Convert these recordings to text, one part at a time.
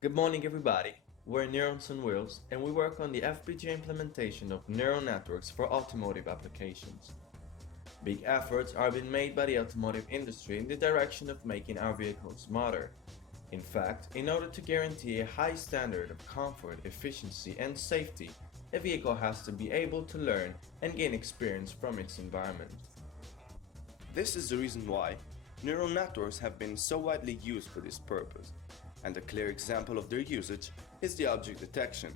Good morning, everybody. We're NeuronsOnWheels, and we work on the FPGA implementation of neural networks for automotive applications. Big efforts are being made by the automotive industry in the direction of making our vehicles smarter. In fact, in order to guarantee a high standard of comfort, efficiency, and safety, a vehicle has to be able to learn and gain experience from its environment. This is the reason why neural networks have been so widely used for this purpose, and a clear example of their usage is the object detection,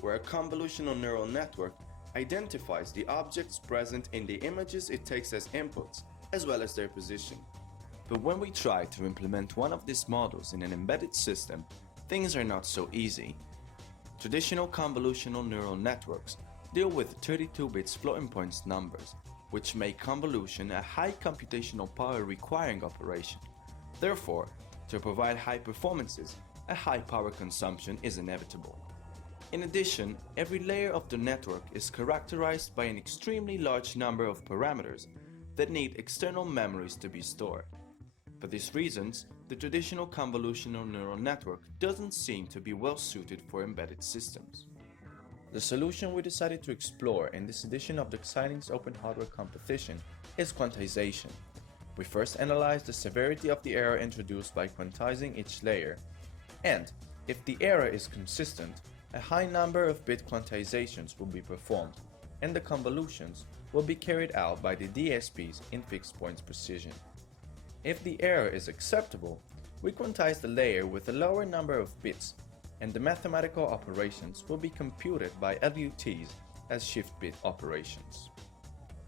where a convolutional neural network identifies the objects present in the images it takes as inputs, as well as their position. But when we try to implement one of these models in an embedded system, things are not so easy. Traditional convolutional neural networks deal with 32-bit floating point numbers, which make convolution a high computational power requiring operation. Therefore, to provide high performances, a high power consumption is inevitable. In addition, every layer of the network is characterized by an extremely large number of parameters that need external memories to be stored. For these reasons, the traditional convolutional neural network doesn't seem to be well suited for embedded systems. The solution we decided to explore in this edition of the Xilinx Open Hardware Competition is quantization. We first analyzed the severity of the error introduced by quantizing each layer, and if the error is consistent, a high number of bit quantizations will be performed, and the convolutions will be carried out by the DSPs in fixed points precision. If the error is acceptable, we quantize the layer with a lower number of bits, and the mathematical operations will be computed by LUTs as shift bit operations.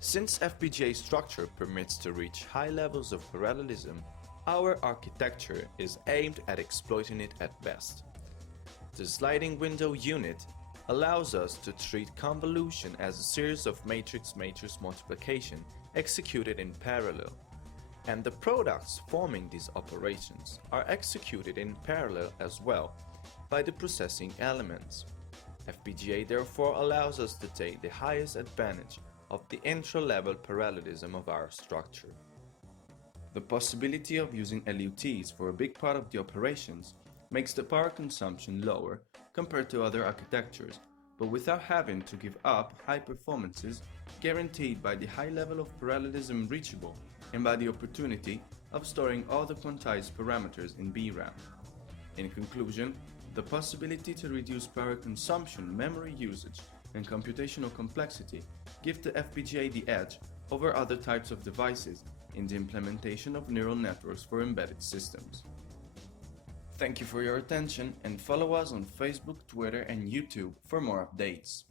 Since FPGA structure permits to reach high levels of parallelism, our architecture is aimed at exploiting it at best. The sliding window unit allows us to treat convolution as a series of matrix-matrix multiplication executed in parallel, and the products forming these operations are executed in parallel as well by the processing elements. FPGA therefore allows us to take the highest advantage of the intra-level parallelism of our structure. The possibility of using LUTs for a big part of the operations makes the power consumption lower compared to other architectures, but without having to give up high performances guaranteed by the high level of parallelism reachable and by the opportunity of storing all the quantized parameters in VRAM. In conclusion, the possibility to reduce power consumption, memory usage, and computational complexity give the FPGA the edge over other types of devices in the implementation of neural networks for embedded systems. Thank you for your attention, and follow us on Facebook, Twitter, and YouTube for more updates.